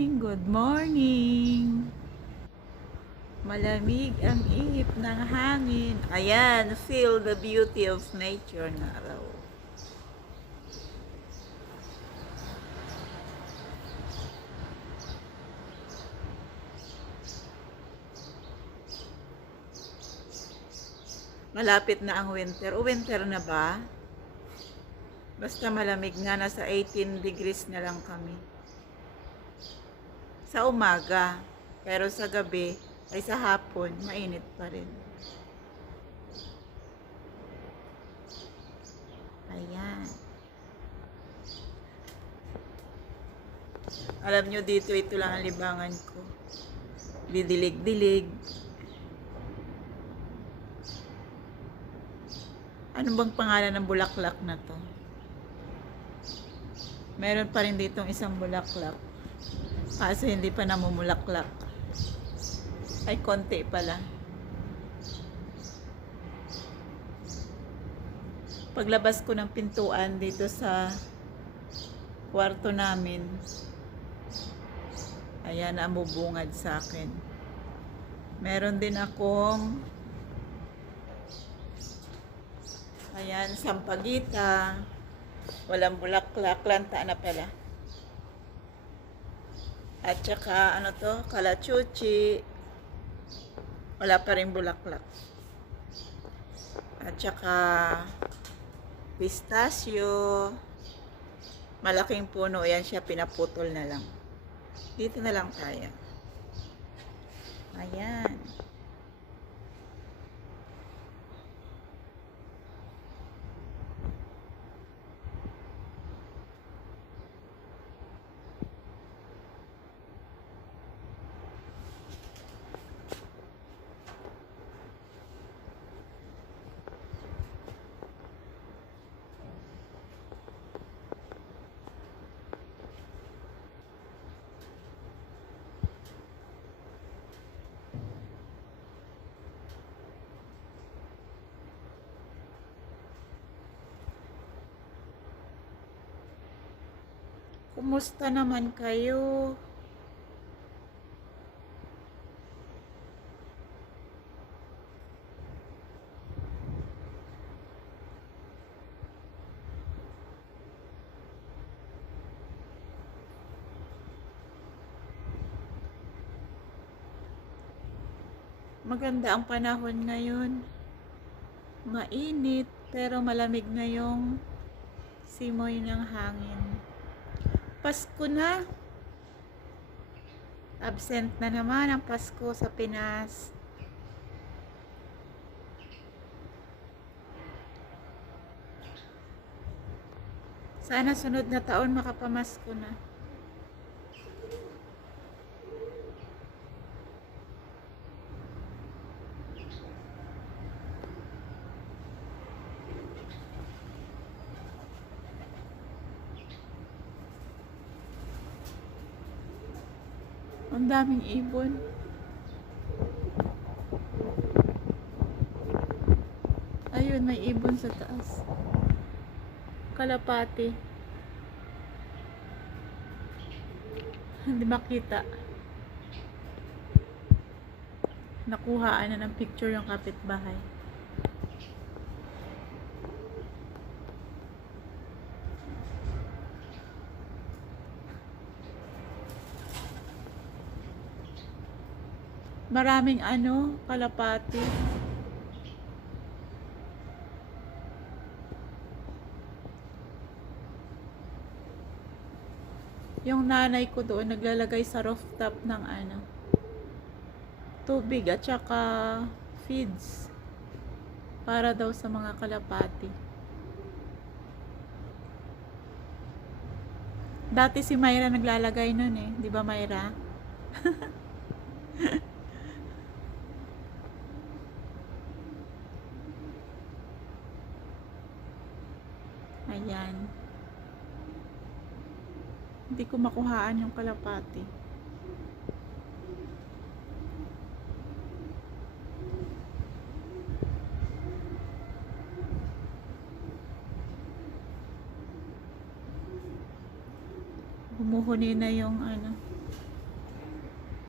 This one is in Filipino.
morning, good morning. Malamig ang ihip ng hangin. Ayan, feel the beauty of nature na raw. Malapit na ang winter. O winter na ba? Basta malamig nga, nasa 18 degrees na lang kami. Sa umaga, pero sa gabi, ay sa hapon, mainit pa rin. Ayan. Alam nyo dito, ito lang ang libangan ko. Didilig-dilig. Ano bang pangalan ng bulaklak na to? Meron pa rin ditong isang bulaklak. Kaso hindi pa namumulaklak. Ay, konti pala. Paglabas ko ng pintuan dito sa kwarto namin, ayan, namubungad sa akin. Meron din akong ayan, sampagita. Walang bulaklak, lanta na pala. At saka, ano to, kalachuchi. Wala pa rin bulaklak. At saka, pistachio. Malaking puno, yan siya, pinaputol na lang. Dito na lang tayo. Ayan. Kumusta naman kayo? Maganda ang panahon ngayon. Mainit, pero malamig na yung simoy ng hangin. Pasko na. Absent na naman ang Pasko sa Pinas. Sana sunod na taon makapamasko na. Ang daming ibon. Ayun, may ibon sa taas. Kalapati. Hindi makita. Nakuhaan na ng picture yung kapitbahay. Maraming kalapati. Yung nanay ko doon naglalagay sa rooftop ng tubig at saka feeds para daw sa mga kalapati. Dati si Myra naglalagay nun eh, 'di ba Myra? Ayan. Hindi ko makuhaan yung kalapati. Humuhuni na yung